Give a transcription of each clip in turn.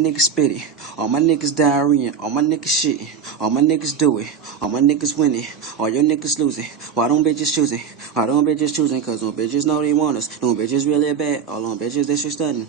niggas spit it. All my niggas diarrhea. All my niggas shit. All my niggas do it. All my niggas winning. All your niggas losing. Why don't bitches choosing? Why don't bitches choosing? Cause them bitches know they want us. Them bitches really bad. All them bitches they should studying.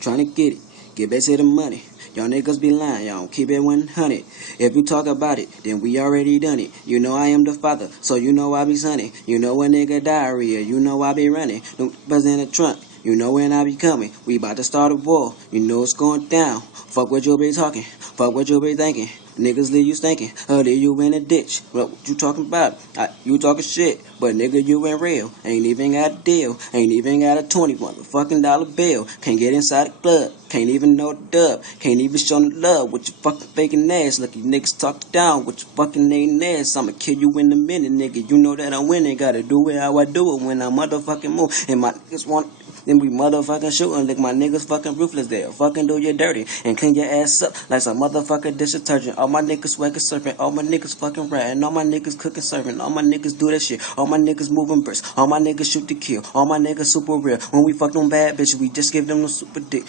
Trying to get it. Get back to the money. Y'all niggas be lying, y'all don't keep it 100. If you talk about it, then we already done it. You know I am the father, so you know I be sunny. You know a nigga diarrhea, you know I be running. Them buzz in the trunk, you know when I be coming. We about to start a war, you know it's going down. Fuck what you be talking, fuck what you be thinking. Niggas leave you stinking, leave you in a ditch. What you talking about? You talking shit, but nigga you ain't real. Ain't even got a deal, ain't even got a $20 motherfucking dollar bill. Can't get inside the club, can't even know the dub. Can't even show no love with your fucking faking ass. Look, you niggas talk down with your fucking name ass. I'ma kill you in a minute, nigga. You know that I'm winning. Gotta do it how I do it when I motherfucking move. And my niggas want, then we motherfucking shooting. Look, my niggas fucking ruthless there. Fucking do you dirty and clean your ass up like some motherfucking dish detergent. All my niggas swanking surfing. All my niggas fucking ratting. All my niggas cooking serving. All my niggas do that shit. All my niggas moving bricks. All my niggas shoot to kill. All my niggas super real. When we fuck them bad bitches, we just give them no super dick.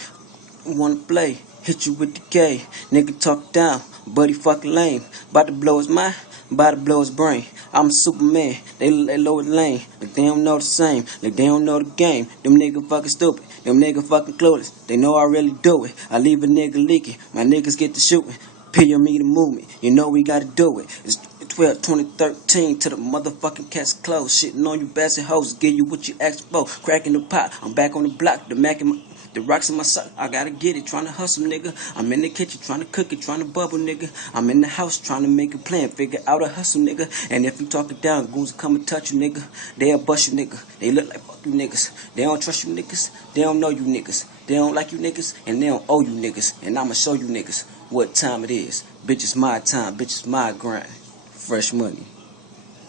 Wanna play, hit you with the K. Nigga talk down, buddy fucking lame. About to blow his mind, about to blow his brain. I'm a Superman, they lower the lane. Like they don't know the same, like they don't know the game. Them niggas fucking stupid, them niggas fucking clueless. They know I really do it. I leave a nigga leaking, my niggas get to shooting. Pyramid movement, you know we gotta do it. It's 12/2013 to the motherfucking cats close. Shitting on you bastard hoes, give you what you asked for. Cracking the pot, I'm back on the block, the Mac in my, the rocks in my sock, I gotta get it, tryna hustle, nigga. I'm in the kitchen, tryna cook it, tryna bubble, nigga. I'm in the house, tryna make a plan, figure out a hustle, nigga. And if you talk it down, goons come and touch you, nigga. They'll bust you, nigga. They look like fuck you, niggas. They don't trust you, niggas. They don't know you, niggas. They don't like you, niggas. And they don't owe you, niggas. And I'ma show you, niggas, what time it is. Bitch, it's my time. Bitch, it's my grind. Fresh money.